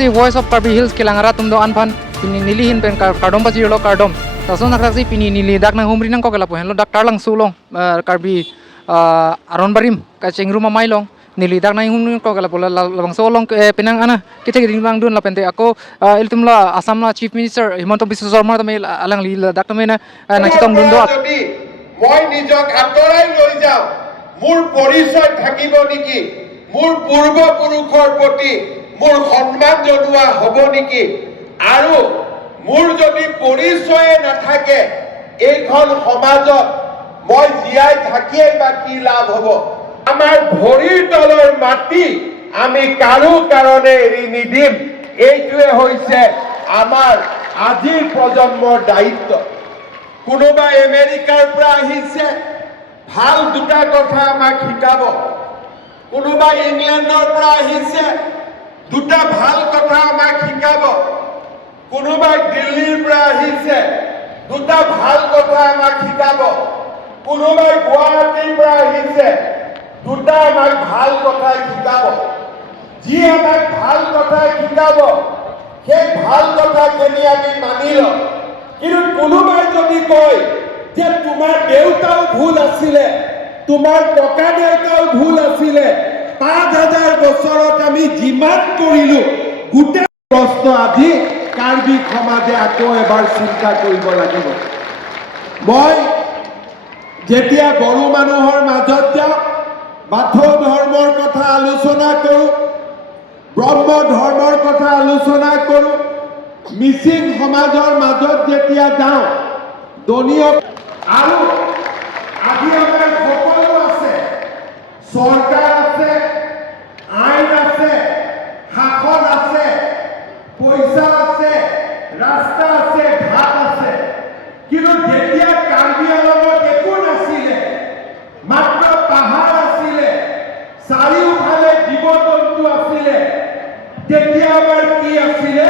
si Voice of Karbi Hills kilangara tumdo anphan pini nilihin pen kardom ba jiro kardom tason nakrak si pini nili dak nang humri nang ko kala po hello dak tarlang sulong Karbi aron barim ka chengru mamai long nili dak nang humri ko kala po labang solong pinang ana kita giring lang dun la pente ako iltumla Assamla Chief Minister Himanta Biswa Sarma tame alang li dak tame na nachitong dundo মই নিজক আঁতৰাই লৈ যাওঁ মোৰ পৰিচয় থাকিব নেকি মোৰ পূৰ্বপুৰুষৰ প্ৰতি মোৰ সন্মান জনোৱা হ'ব নেকি আৰু মোৰ যদি পৰিচয় নাথাকে এইখন সমাজত মই জীয়াই থাকিয়েই বা কি লাভ হ'ব আমাৰ ভৰিৰ তলৰ মাটি আমি কাৰো কাৰণে এৰি নিদিম এইটোৱে হৈছে আমাৰ আজিৰ প্ৰজন্মৰ দায়িত্ব কোনোবা আমেৰিকাৰ পৰা আহিছে ভাল দুটা কথা আমাক শিকাব কোনোবা ইংলেণ্ডৰ পৰা আহিছে দুটা ভাল কথা আমাক শিকাব কোনোবা দিল্লীৰ পৰা আহিছে দুটা ভাল কথা আমাক শিকাব কোনোবা গুৱাহাটীৰ পৰা আহিছে দুটা আমাক ভাল কথা শিকাব যি আমাক ভাল কথা শিকাব সেই ভাল কথাখিনি আমি মানি লওঁ কিন্তু কোনোবাই যদি কয় যে তোমাৰ দেউতাও ভুল আছিলে তোমাৰ ককা দেউতাও ভুল আছিলে 5000 বছৰত আমি যিমান কৰিলো গোটেই প্ৰশ্ন আজি কাৰ্বি সমাজে আকৌ এবাৰ চিন্তা কৰিব লাগিব মই যেতিয়া বড়ো মানুহৰ মাজত যাওঁ বাথৌ ধৰ্মৰ কথা আলোচনা কৰোঁ ব্ৰহ্ম ধৰ্মৰ কথা আলোচনা কৰোঁ মিচিং সমাজৰ মাজত যেতিয়া যাওঁ দনীয় আৰু আজি আমাৰ সকলো আছে চৰকাৰ আছে আইন আছে শাসন আছে পইচা আছে ৰাস্তা আছে ঘাট আছে কিন্তু যেতিয়া কাৰ্বি আংলঙত একো নাছিলে মাত্ৰ পাহাৰ আছিলে চাৰিওফালে জীৱ জন্তু আছিলে তেতিয়া আমাৰ কি আছিলে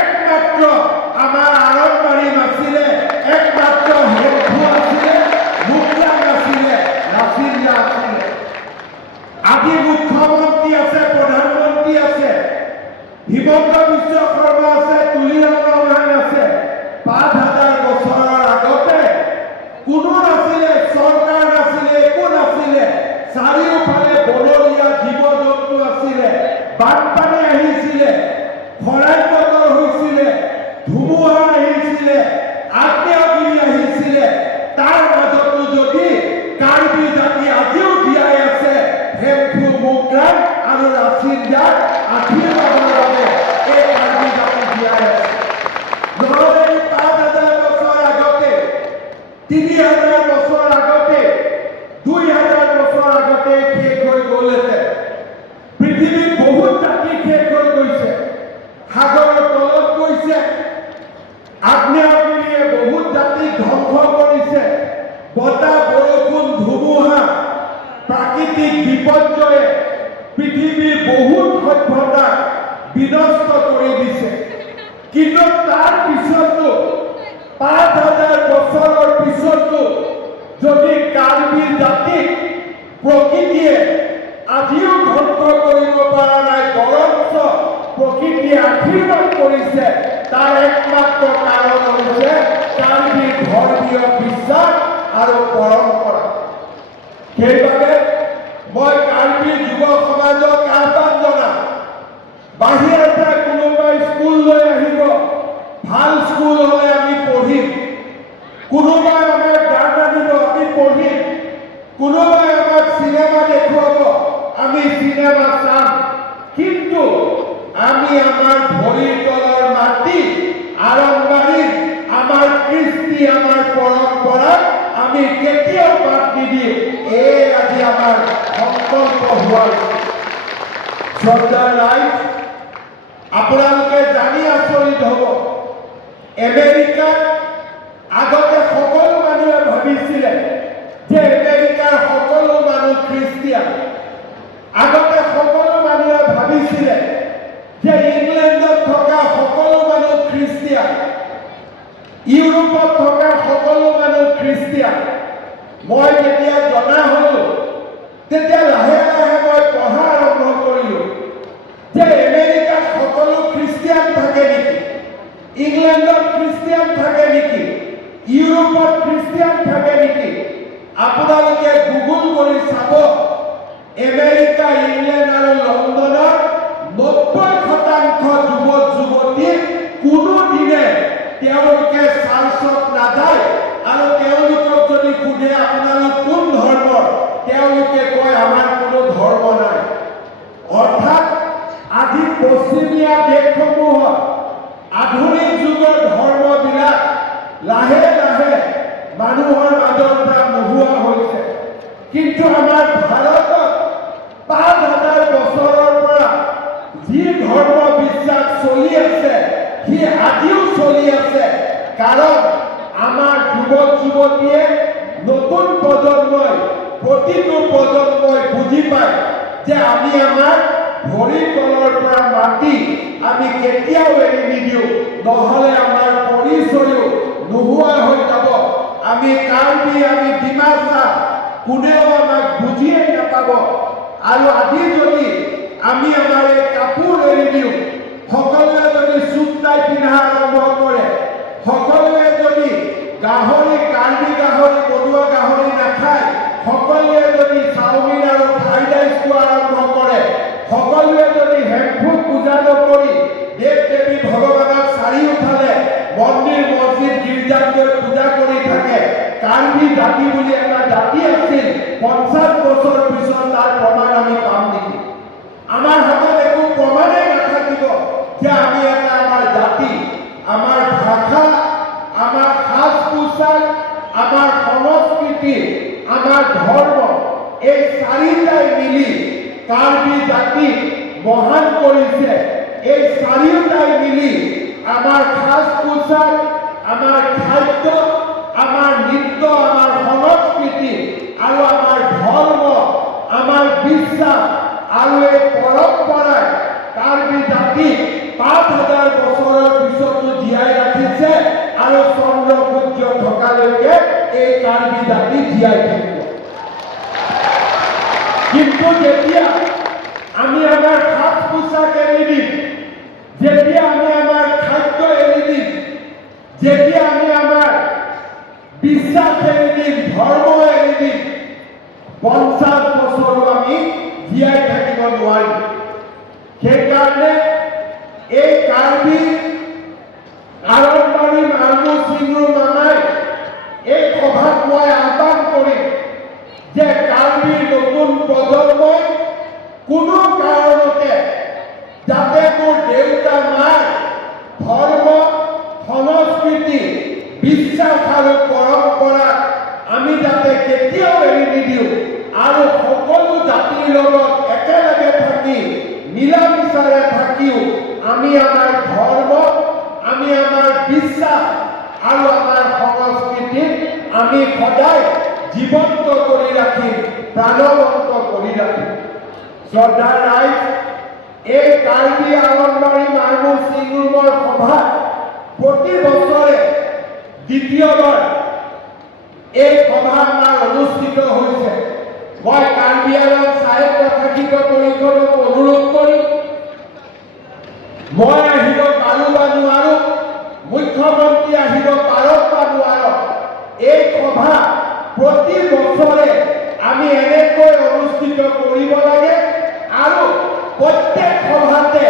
একমাত্ৰ আমাৰ আৰম্বাৰী নাছিলে একমাত্ৰ হেতু আছিলে মুক্তা নাছিলে নাছিলা আছিলে আজি মুখ্যমন্ত্ৰী আছে প্ৰধানমন্ত্ৰী আছে হিমন্ত বিশ্ব শৰ্মা আছে তুলিৰাম ৰঙান আছে 5000 বছৰৰ আগতে কোনো নাছিলে চৰকাৰ নাছিলে একো নাছিলে চাৰিওফালে বনৰীয়া জীৱ জন্তু আছিলে বানপানী আহিছিলে খৰাং বতৰ হৈছিলে ধুমুহা আহিছিলে আগ্নেয়গিৰি আহিছিলে তাৰ মাজতো যদি কাৰ্বি জাতি আজিও জীয়াই আছে হেমফু মুক্ৰাম আৰু ৰাছিন জাত আশীৰ্বাদৰ বাবে এই কাৰ্বি জাতি জীয়াই আছে নহ'লে 5000 বছৰ আগতে 3000 বছৰ আগতে 2000 বছৰ আগতে শেষ হৈ গ'লহেঁতেন পৃথিৱীৰ বহুত জাতি শেষ হৈ গৈছে সাগৰৰ তলত গৈছে আগ্নেয়গিৰিয়ে বহুত জাতি ধ্বংস কৰিছে বতাহ বৰষুণ ধুমুহা প্ৰাকৃতিক বিপৰ্যয়ে পৃথিৱীৰ বহুত সভ্যতা বিনষ্ট কৰি দিছে কিন্তু তাৰ পিছতো 5000 বছৰৰ পিছতো যদি কাৰ্বি জাতিক প্ৰকৃতিয়ে আজিও ধ্বংস কৰিব পৰা নাই বৰঞ্চ প্ৰকৃতিয়ে আশীৰ্বাদ কৰিছে তাৰ একমাত্ৰ কাৰণ হৈছে কাৰ্বি ধৰ্মীয় বিশ্বাস আৰু পৰম্পৰা সেইবাবে মই কাৰ্বি যুৱ সমাজক আহ্বান জনাম বাহিৰৰ পৰা কোনোবাই স্কুল লৈ আহিব ভাল স্কুল হ'লে আমি পঢ়িম কোনোবাই আমাক গান আনিব আমি পঢ়িম কোনোবাই আমাক চিনেমা দেখুৱাব আমি চিনেমা চাম কিন্তু আমি আমাৰ ভৰিৰ তলৰ মাটি আৰম্বাৰীত আমাৰ কৃষ্টি আমাৰ পৰম্পৰা আমি কেতিয়াও বাদ নিদিম এই আজি আমাৰ সংকল্প হোৱাৰ শ্ৰদ্ধাৰ ৰাইজ আপোনালোকে জানি আচৰিত হ'ব আমেৰিকাত আগতে সকলো মানুহে ভাবিছিলে যে আমেৰিকাৰ সকলো মানুহ খ্ৰীষ্টিয়ান আগতে সকলো মানুহে ভাবিছিলে যে ইংলেণ্ডত থকা সকলো মানুহ খ্ৰীষ্টিয়ান ইউৰোপত থকা সকলো মানুহ খ্ৰীষ্টিয়ান মই যেতিয়া জনা হলো তেতিয়া লাহে লাহে মই পঢ়া আৰম্ভ কৰিলো যে আমেৰিকাত সকলো খ্ৰীষ্টিয়ান থাকে নেকি? আপোনালোকে গুগল কৰি চাব, আমেৰিকা, ইংলেণ্ড আৰু লণ্ডনৰ 90% যুৱক যুৱতী কোনোদিনে তেওঁলোকে চাৰ্চত নাযায়, আৰু তেওঁলোকক যদি সোধে আপোনালোক কোন ধৰ্মৰ, তেওঁলোকে কয় আমাৰ কোনো ধৰ্ম নাই। অৰ্থাৎ আজি পশ্চিমীয়া দেশসমূহত আধুনিক যুগৰ ধৰ্মবিলাক লাহে লাহে মানুহৰ মাজৰ পৰা নোহোৱা হৈছে। কিন্তু আমাৰ ভাৰতত ৫,০০০ বছৰৰ পৰা যি ধৰ্ম বিশ্বাস চলি আছে সি আজিও চলি আছে। কাৰণ আমাৰ যুৱক যুৱতীয়ে, নতুন প্ৰজন্মই, প্ৰতিটো প্ৰজন্মই বুজি পায় যে আমি আমাৰ ভৰিৰ তলৰ পৰা মাটি আমি কেতিয়াও এৰি নিদিওঁ, নহ'লে আমাৰ পৰিচয়ো নোহোৱা হৈ যাব। আমি কাৰ্বি, আমি ডিমাচা, কোনেও আমাক বুজিয়ে নাপাব। আৰু আজি যদি আমি আমাৰ এই কাপোৰ এৰি দিওঁ, সকলোৱে যদি চুট টাই পিন্ধা আৰম্ভ কৰে, সকলোৱে যদি গাহৰি, কাৰ্বি গাহৰি, বনুৱা গাহৰি নাখায়, সকলোৱে যদি চাওমিন আৰু ফ্ৰাইড ৰাইচ খোৱা আৰম্ভ কৰে, সকলোৱে যদি হেমফুট পূজা নকৰি দেৱ দেৱী ভগৱানক চাৰিওফালে মন্দিৰ, মছজিদ, গীৰ্জাত গৈ পূজা কৰি থাকে, কাৰ্বি জাতি বুলি এটা জাতি আছিল, 50 বছৰ পিছত তাৰ প্ৰমাণ আমি পাম নেকি? আমাৰ হাতত একো প্ৰমাণেই নাথাকিব যে আমি এটা আমাৰ জাতি, আমাৰ ভাষা, আমাৰ সাজ পোছাক, আমাৰ সংস্কৃতি, আমাৰ ধৰ্ম, এই চাৰিটাই মিলি কাৰ্বি জাতিক মহান কৰিছে। এই চাৰিওটাই মিলি আমাৰ সাজ পোছাক, আমাৰ খাদ্য, আমাৰ নৃত্য, আমাৰ সংস্কৃতি আৰু আমাৰ ধৰ্ম, আমাৰ বিশ্বাস আৰু এই পৰম্পৰাই কাৰ্বি জাতিক ৫,০০০ বছৰৰ পিছতো জীয়াই ৰাখিছে, আৰু চন্দ্ৰ সূৰ্য থকালৈকে এই কাৰ্বি জাতি জীয়াই থাকিব। কিন্তু যেতিয়া আমি আমাৰ সাজ পোছাক এৰি দিম, যেতিয়া আমি আমাৰ খাদ্য এৰি দিম, যেতিয়া আমি আমাৰ বিশ্বাস এৰি দিম, ধৰ্ম এৰি দিম, 50 বছৰো আমি জীয়াই থাকিব নোৱাৰিম। সেইকাৰণে এই কাৰ্বি, আৰম্বাৰী, মালমু, চিংৰু, মামাই এই সভাত মই আহ্বান কৰিম যে কাৰ্বিৰ নতুন প্ৰজন্মই কোনো কাৰণতে যাতে মোৰ দেউতা মাৰ ধৰ্ম, সংস্কৃতি, বিশ্বাস আৰু পৰম্পৰা আমি যাতে কেতিয়াও এৰি নিদিওঁ, আৰু সকলো জাতিৰ লগত একেলগে থাকি মিলা মিছাৰে থাকিও আমি আমাৰ ধৰ্ম, আমি আমাৰ বিশ্বাস আৰু আমাৰ সংস্কৃতিক আমি সদায় জীৱন্ত কৰি ৰাখিম, প্ৰাণৱন্ত কৰি ৰাখিম। শ্ৰদ্ধাৰ ৰাইজ, এই কাৰ্বি, আৰম্বাৰী, মালমু, চিংৰুমৰ সভাত প্ৰতি বছৰে দ্বিতীয়বাৰ এই সভা আমাৰ অনুষ্ঠিত হৈছে। মই কাৰ্বি আংলং সাহিত্য সাহিত্য পৰিষদক অনুৰোধ কৰিম, মই আহিব পাৰোঁ বা নোৱাৰোঁ, মুখ্যমন্ত্ৰী আহিব পাৰক বা নোৱাৰক, এই সভা প্ৰতি বছৰে আমি এনেকৈ অনুষ্ঠিত কৰিব লাগে। আৰু প্ৰত্যেক সভাতে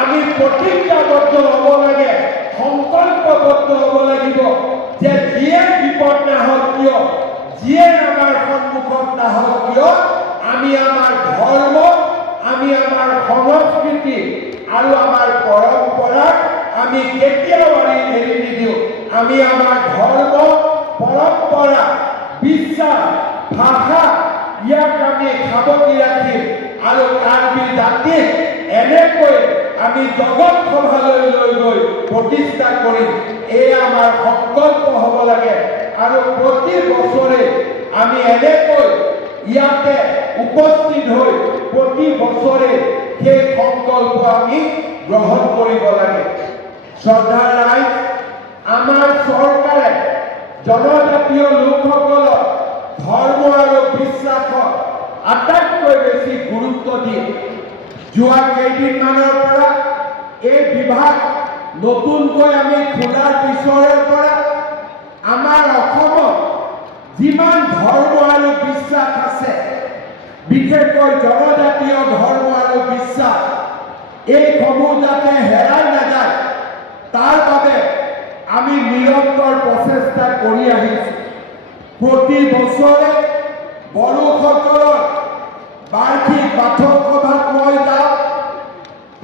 আমি প্ৰতিজ্ঞাবদ্ধ হ'ব লাগে, সংকল্পবদ্ধ হ'ব লাগিব যে যিয়ে বিপদ নাহক কিয়, যিয়ে আমাৰ সন্মুখত নাহক কিয়, আমি আমাৰ ধৰ্ম, আমি আমাৰ সংস্কৃতি আৰু আমাৰ পৰম্পৰাক আমি কেতিয়াও এৰি নিদিওঁ। আমি আমাৰ ধৰ্ম, পৰম্পৰা, বিশ্বাস, ভাষা ইয়াক আমি সাৱটি ৰাখিম, আৰু কাৰ্বি জাতিক এনেকৈ আমি জগত সভালৈ লৈ গৈ প্ৰতিষ্ঠা কৰিম। এই আমাৰ সংকল্প হ'ব লাগে, আৰু প্ৰতি বছৰে আমি এনেকৈ ইয়াতে উপস্থিত হৈ প্ৰতি বছৰে সেই সংকল্প আমি গ্ৰহণ কৰিব লাগে। শ্ৰদ্ধাৰ ৰাইজ, আমাৰ চৰকাৰে জনজাতীয় লোকসকলক ধৰ্ম আৰু বিশ্বাসক আটাইতকৈ বেছি গুৰুত্ব দিয়ে। যোৱা কেইদিনমানৰ পৰা এই বিভাগ নতুনকৈ আমি খোলাৰ পিছৰে পৰা আমাৰ অসমত যিমান ধৰ্ম আৰু বিশ্বাস আছে, বিশেষকৈ জনজাতীয় ধৰ্ম আৰু বিশ্বাস, এইসমূহ যাতে হেৰাই নাযায় তাৰ বাবে আমি নিৰন্তৰ প্ৰচেষ্টা কৰি আহিছোঁ। প্ৰতি বছৰে বড়োসকলৰ বাৰ্ষিক বাথৌ সভাত মই যাওঁ,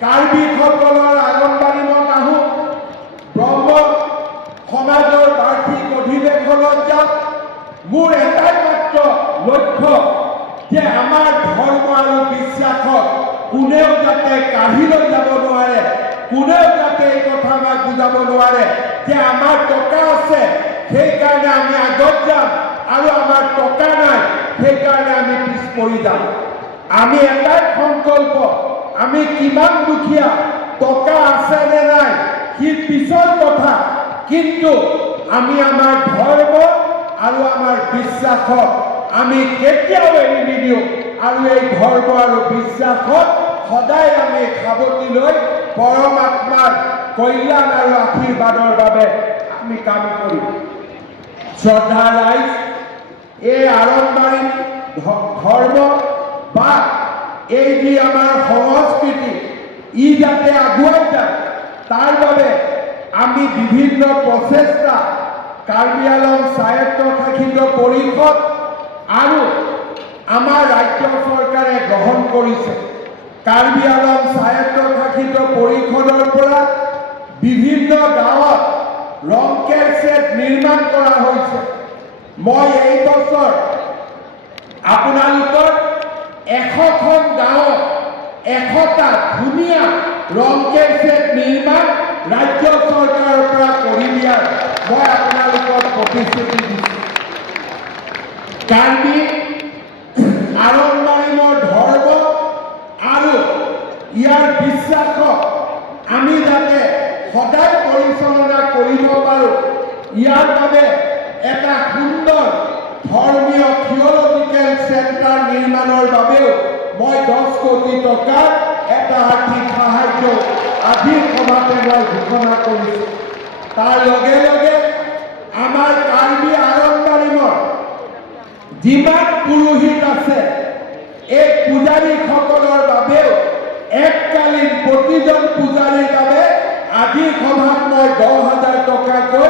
কাৰ্বিসকলৰ আৰম্ভণিমত আহোঁ, ব্ৰহ্ম সমাজৰ বাৰ্ষিক অধিৱেশনত যাওঁ। মোৰ এটাই মাত্ৰ লক্ষ্য যে আমাৰ ধৰ্ম আৰু বিশ্বাসক কোনেও যাতে কাঢ়ি লৈ যাব নোৱাৰে, কোনেও যাতে এই কথা আমাক বুজাব নোৱাৰে যে আমাৰ টকা আছে সেইকাৰণে আমি আগত যাম আৰু আমাৰ টকা নাই সেইকাৰণে আমি পিছ পৰি যাম। আমি এটাই সংকল্প, আমি কিমান দুখীয়া, টকা আছে নে নাই সি পিছৰ কথা, কিন্তু আমি আমাৰ ধৰ্ম আৰু আমাৰ বিশ্বাসক আমি কেতিয়াও এৰি নিদিওঁ আৰু এই ধৰ্ম আৰু বিশ্বাসত সদায় আমি সাৱটি লৈ পৰমাত্মাৰ কল্যাণ আৰু আশীৰ্বাদৰ বাবে আমি কাম কৰিম। শ্ৰদ্ধা ৰাইজ, এই আৰম্ভণিৰ ধৰ্ম বা এই যি আমাৰ সংস্কৃতি ই যাতে আগুৱাই যায় তাৰ বাবে আমি বিভিন্ন প্ৰচেষ্টা কাৰ্বি আংলং স্বায়ত্তশাসিত পৰিষদ আৰু আমাৰ ৰাজ্য চৰকাৰে গ্ৰহণ কৰিছে। কাৰ্বি আংলং স্বায়ত্তশাসিত পৰিষদৰ পৰা বিভিন্ন গাঁৱত ৰংকেৰ ছেট নিৰ্মাণ কৰা হৈছে। মই এই বছৰ আপোনালোকৰ 100খন গাঁৱত 100টা ধুনীয়া ৰংকেৰ ছেট নিৰ্মাণ ৰাজ্য চৰকাৰৰ পৰা কৰি দিয়াৰ মই আপোনালোকক প্ৰতিশ্ৰুতি দিছোঁ। কাৰ্বি আংলঙৰ ধৰ্ম আৰু ইয়াৰ বিশ্বাসক আমি যাতে সদায় পৰিচালনা কৰিব পাৰোঁ, ইয়াৰ বাবে এটা সুন্দৰ ধৰ্মীয় থিয়লজিকেল চেণ্টাৰ নিৰ্মাণৰ বাবেও মই 10 কোটি টকাৰ এটা আৰ্থিক সাহায্য আজিৰ সভাতে মই ঘোষণা কৰিছোঁ। তাৰ লগে লগে আমাৰ কাৰ্বি আংলঙৰ যিমান পুৰোহিত আছে এই পূজাৰীসকলৰ বাবেও এককালীন প্ৰতিজন পূজাৰীৰ বাবে আজিৰ সভাত মই 10,000 টকাকৈ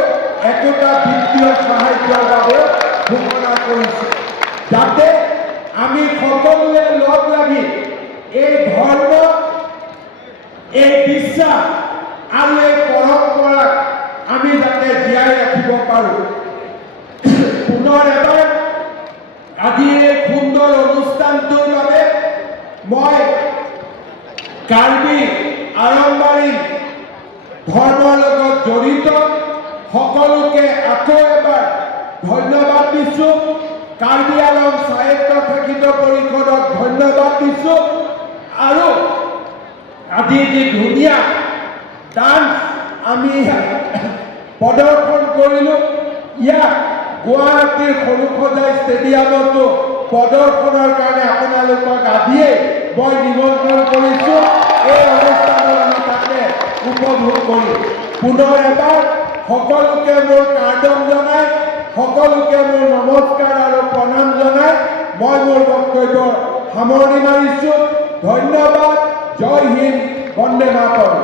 একোটা বিত্তীয় সাহায্যৰ বাবে ঘোষণা কৰিছোঁ, যাতে আমি সকলোৱে লগ লাগি এই ধৰ্ম, এই বিশ্বাস আৰু এই পৰম্পৰাক আমি যাতে জীয়াই ৰাখিব পাৰোঁ। পুনৰ এবাৰ আজিৰ এই সুন্দৰ অনুষ্ঠানটোৰ বাবে মই কাৰ্বি আংলঙৰ ধৰ্মৰ লগত জড়িত সকলোকে আকৌ এবাৰ ধন্যবাদ দিছোঁ। কাৰ্বি আংলং স্বায়ত্তশাসিত পৰিষদক ধন্যবাদ দিছোঁ আৰু আজি যি ধুনীয়া ডান্স আমি প্ৰদৰ্শন কৰিলোঁ, ইয়াক গুৱাহাটীৰ সৰুসজাই ষ্টেডিয়ামতো প্ৰদৰ্শনৰ কাৰণে আপোনালোকক আজিয়েই মই নিমন্ত্ৰণ কৰিছোঁ। এই অনুষ্ঠানত আমি তাতে উপভোগ কৰিম। পুনৰ এবাৰ সকলোকে মোৰ কাৰ্ডম জনাই, সকলোকে মোৰ নমস্কাৰ আৰু প্ৰণাম জনাই মই মোৰ বক্তব্যৰ সামৰণি মাৰিছোঁ। ধন্যবাদ। জয় হিন্দ, বন্দে মাতৰম।